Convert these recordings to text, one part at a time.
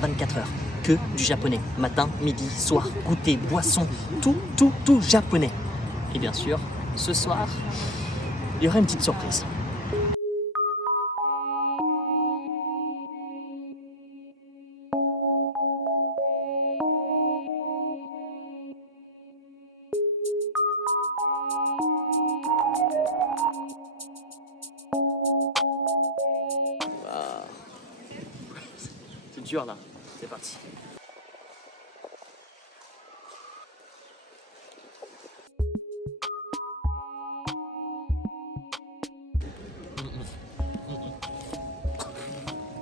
24 heures. Que du japonais. Matin, midi, soir, goûter, boisson, tout japonais. Et bien sûr, ce soir, il y aura une petite surprise. C'est dur là, c'est parti.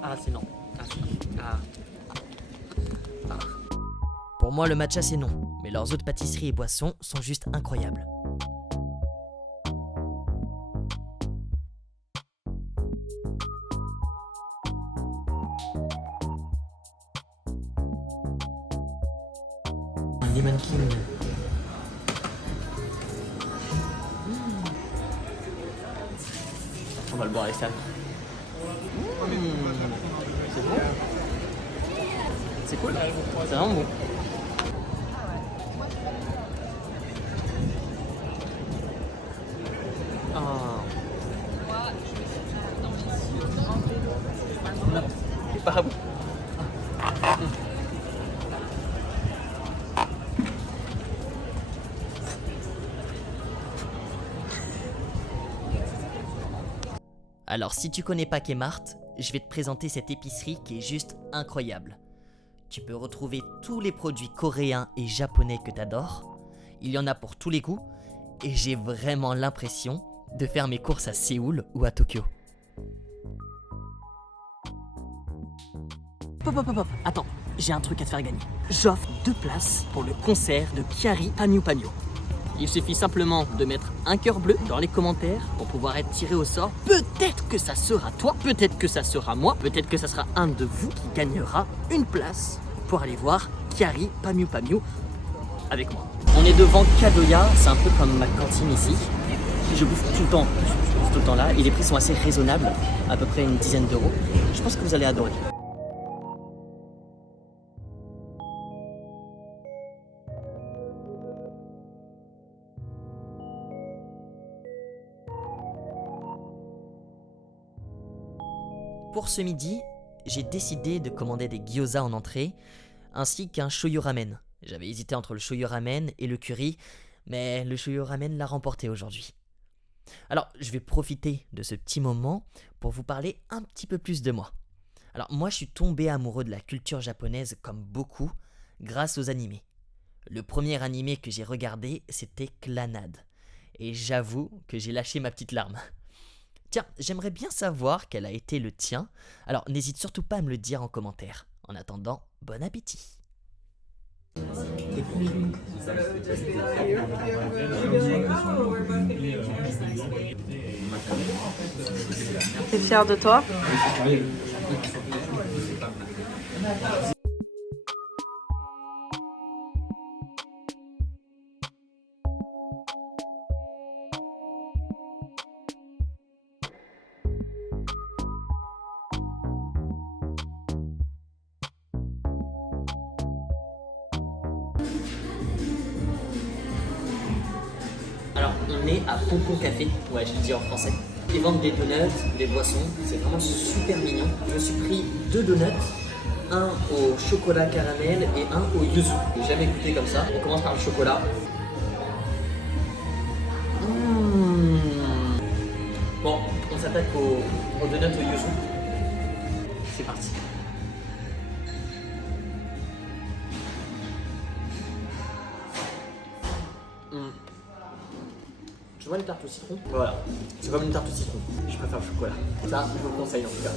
Ah c'est non. Pour moi le matcha c'est non, mais leurs autres pâtisseries et boissons sont juste incroyables. Lemon King. On va le boire avec ça. C'est bon. C'est cool. C'est vraiment bon. Ah. C'est pas bon. Alors si tu connais pas Kmart, je vais te présenter cette épicerie qui est juste incroyable. Tu peux retrouver tous les produits coréens et japonais que t'adores. Il y en a pour tous les goûts et j'ai vraiment l'impression de faire mes courses à Séoul ou à Tokyo. Hop, attends, j'ai un truc à te faire gagner. J'offre 2 places pour le concert de Kyary Pagno Pagno. Il suffit simplement de mettre un cœur bleu dans les commentaires pour pouvoir être tiré au sort. Peut-être que ça sera toi, peut-être que ça sera moi, peut-être que ça sera un de vous qui gagnera une place pour aller voir Kyary Pagno Pagno avec moi. On est devant Kadoya, c'est un peu comme ma cantine ici. Je bouffe tout le temps là et les prix sont assez raisonnables, à peu près une dizaine d'euros. Je pense que vous allez adorer. Pour ce midi, j'ai décidé de commander des gyoza en entrée, ainsi qu'un shoyu ramen. J'avais hésité entre le shoyu ramen et le curry, mais le shoyu ramen l'a remporté aujourd'hui. Alors, je vais profiter de ce petit moment pour vous parler un petit peu plus de moi. Alors, moi, je suis tombé amoureux de la culture japonaise comme beaucoup, grâce aux animés. Le premier animé que j'ai regardé, c'était Clannad. Et j'avoue que j'ai lâché ma petite larme. Tiens, j'aimerais bien savoir quel a été le tien, alors n'hésite surtout pas à me le dire en commentaire. En attendant, bon appétit. T'es fier de toi? Alors, on est à Pompon Café, ouais, je le dis en français. Ils vendent des donuts, des boissons, c'est vraiment super mignon. Je me suis pris 2 donuts, un au chocolat caramel et un au yuzu. J'ai jamais goûté comme ça. On commence par le chocolat. Bon, on s'attaque au donut au yuzu. C'est parti. Tu vois les tartes au citron? Voilà, c'est comme une tarte au citron. Je préfère le chocolat. Ça, je vous le conseille en tout cas.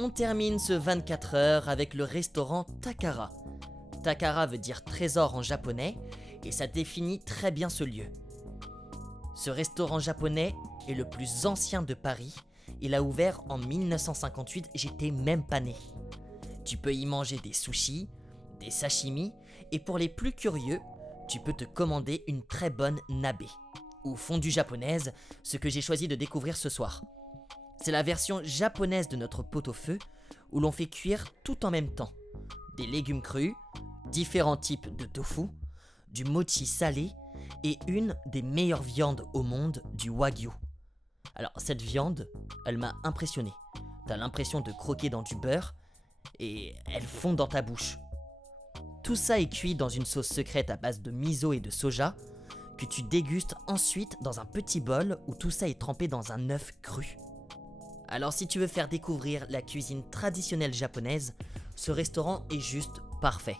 On termine ce 24 heures avec le restaurant Takara. Takara veut dire trésor en japonais et ça définit très bien ce lieu. Ce restaurant japonais est le plus ancien de Paris. Il a ouvert en 1958, j'étais même pas né. Tu peux y manger des sushis, des sashimi et pour les plus curieux, tu peux te commander une très bonne nabe, ou fondue japonaise, ce que j'ai choisi de découvrir ce soir. C'est la version japonaise de notre pot-au-feu où l'on fait cuire tout en même temps. Des légumes crus, différents types de tofu, du mochi salé et une des meilleures viandes au monde, du wagyu. Alors cette viande, elle m'a impressionné. T'as l'impression de croquer dans du beurre et elle fond dans ta bouche. Tout ça est cuit dans une sauce secrète à base de miso et de soja que tu dégustes ensuite dans un petit bol où tout ça est trempé dans un œuf cru. Alors si tu veux faire découvrir la cuisine traditionnelle japonaise, ce restaurant est juste parfait.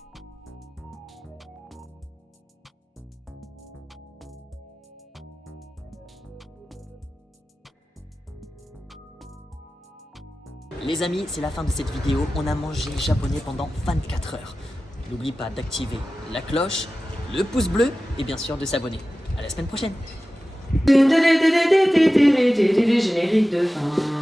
Les amis, c'est la fin de cette vidéo. On a mangé japonais pendant 24 heures. N'oublie pas d'activer la cloche, le pouce bleu et bien sûr de s'abonner. À la semaine prochaine. Générique de fin.